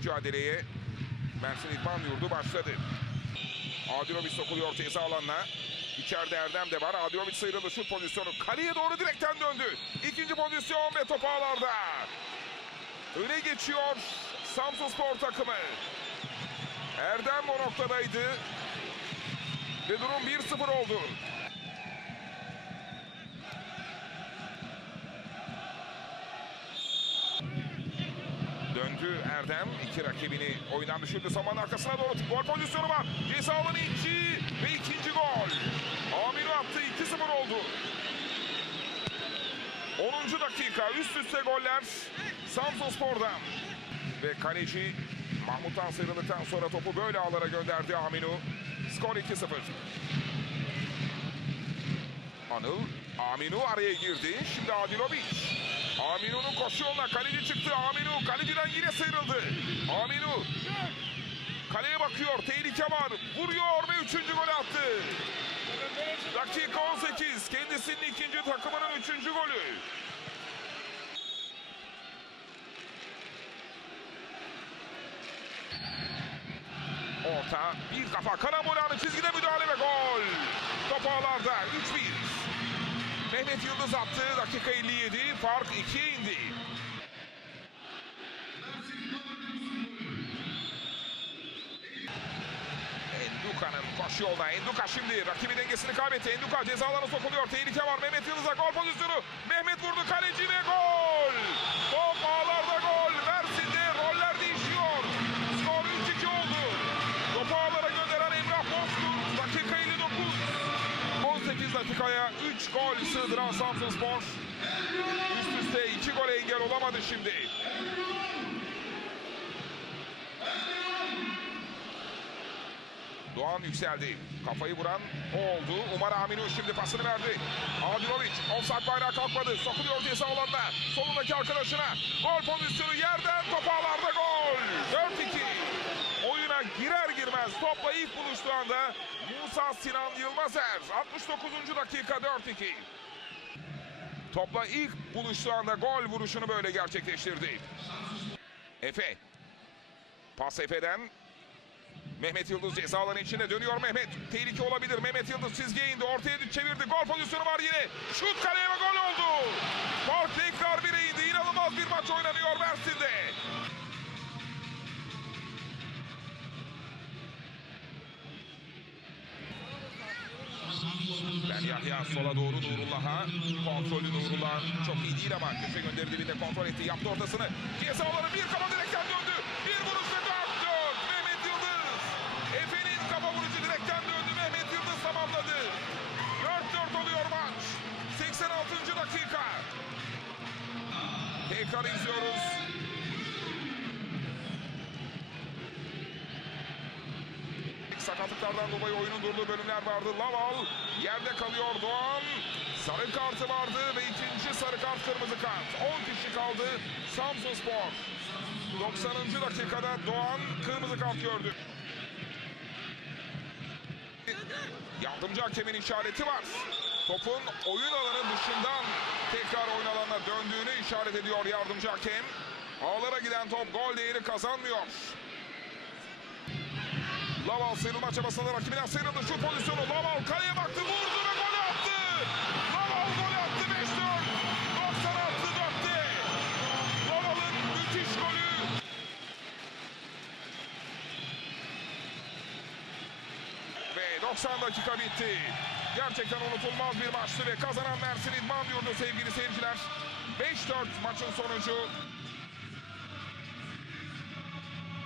mücadeleye Mersin İdman Yurdu başladı. Adilovic sokuluyor ceza alanına. İçeride Erdem de var. Adilovic sıyrıldı şut pozisyonu. Kaleye doğru direkten döndü. İkinci pozisyon ve top ağlarda. Öne geçiyor Samsun Spor takımı. Erdem o noktadaydı. Ve durum 1-0 oldu. Döndü Erdem. iki rakibini oyundan düşürdü. Saman arkasına doğru gol pozisyonu var. Ceza alanı içi ve ikinci gol. Aminu attı. 2-0 oldu. 10. dakika üst üste goller Samsun Spor'dan. Ve kaleci Mahmut'tan sıyrıldıktan sonra topu böyle ağlara gönderdi Aminu. Skor 2-0. Anıl, Aminu araya girdi. Şimdi Adilovic. Aminu'nun koşu yoluna kaleci çıktı. Aminu kaleciden yine sıyrıldı. Aminu kaleye bakıyor. Tehlike var. Vuruyor ve üçüncü golü attı. Dakika 18. Kendisinin ikinci takımının üçüncü golü. Orta bir kafa karambolanı çizgide müdahale ve gol. Top ağlarda 3-1. Mehmet Yıldız attı. Dakika 57. Fark 2'ye indi. Enduka'nın koşu yoluna. Enduka şimdi rakibi dengesini kaybetti. Enduka cezalarına sokuluyor. Tehlike var. Mehmet Yıldız'a gol pozisyonu. Mehmet vurdu kaleci ve gol. 59. 18 dakikaya 3 gol sığdıran Samsun Spor. Üst üste 2 gole engel olamadı şimdi. Doğan yükseldi. Kafayı vuran o oldu. Umar Aminu şimdi pasını verdi. Adilovic offside bayrağı kalkmadı. Sokuluyor ceza alanına. Solundaki arkadaşına. Gol pozisyonu yerden top ağlarda gol. 4-2. Girer girmez topla ilk buluştuğu anda Musa Sinan Yılmazer. 69. dakika 4-2. Topla ilk buluştuğu anda gol vuruşunu böyle gerçekleştirdi. Efe. Pas Efe'den Mehmet Yıldız ceza alanı içinde dönüyor Mehmet. Tehlike olabilir. Mehmet Yıldız çizgiye indi. Ortaya çevirdi. Gol pozisyonu var yine. Şut kaleye ve gol oldu. Ben Yahya sola doğru Nurullah'a. Kontrolü Nurullah çok iyi değil ama köşe gönderdi bir de kontrol etti. Yaptı ortasını. Alanı bir kafa direkten döndü. Bir vuruş ve dört dört. Mehmet Yıldız. Efe'nin kafa vuruşu direkten döndü. Mehmet Yıldız tamamladı. 4-4 oluyor maç. 86. dakika. Tekrar izliyoruz. Sakatlıklardan dolayı oyunun durduğu bölümler vardı. Laval yerde kalıyor Doğan. Sarı kartı vardı ve ikinci sarı kart kırmızı kart. 10 kişi kaldı Samsun Spor. 90. dakikada Doğan kırmızı kart gördü. Yardımcı hakemin işareti var. Topun oyun alanı dışından tekrar oyun alanına döndüğünü işaret ediyor yardımcı hakem. Ağlara giden top gol değeri kazanmıyor. Laval sıyrılma çabasında rakibinden sıyrıldı. Şu pozisyonu Laval kaleye baktı. Vurdu ve gol attı. Laval gol attı 5-4. 96 4'te. Laval'ın müthiş golü. Ve 90 dakika bitti. Gerçekten unutulmaz bir maçtı ve kazanan Mersin İdman Yurdu sevgili seyirciler. 5-4 maçın sonucu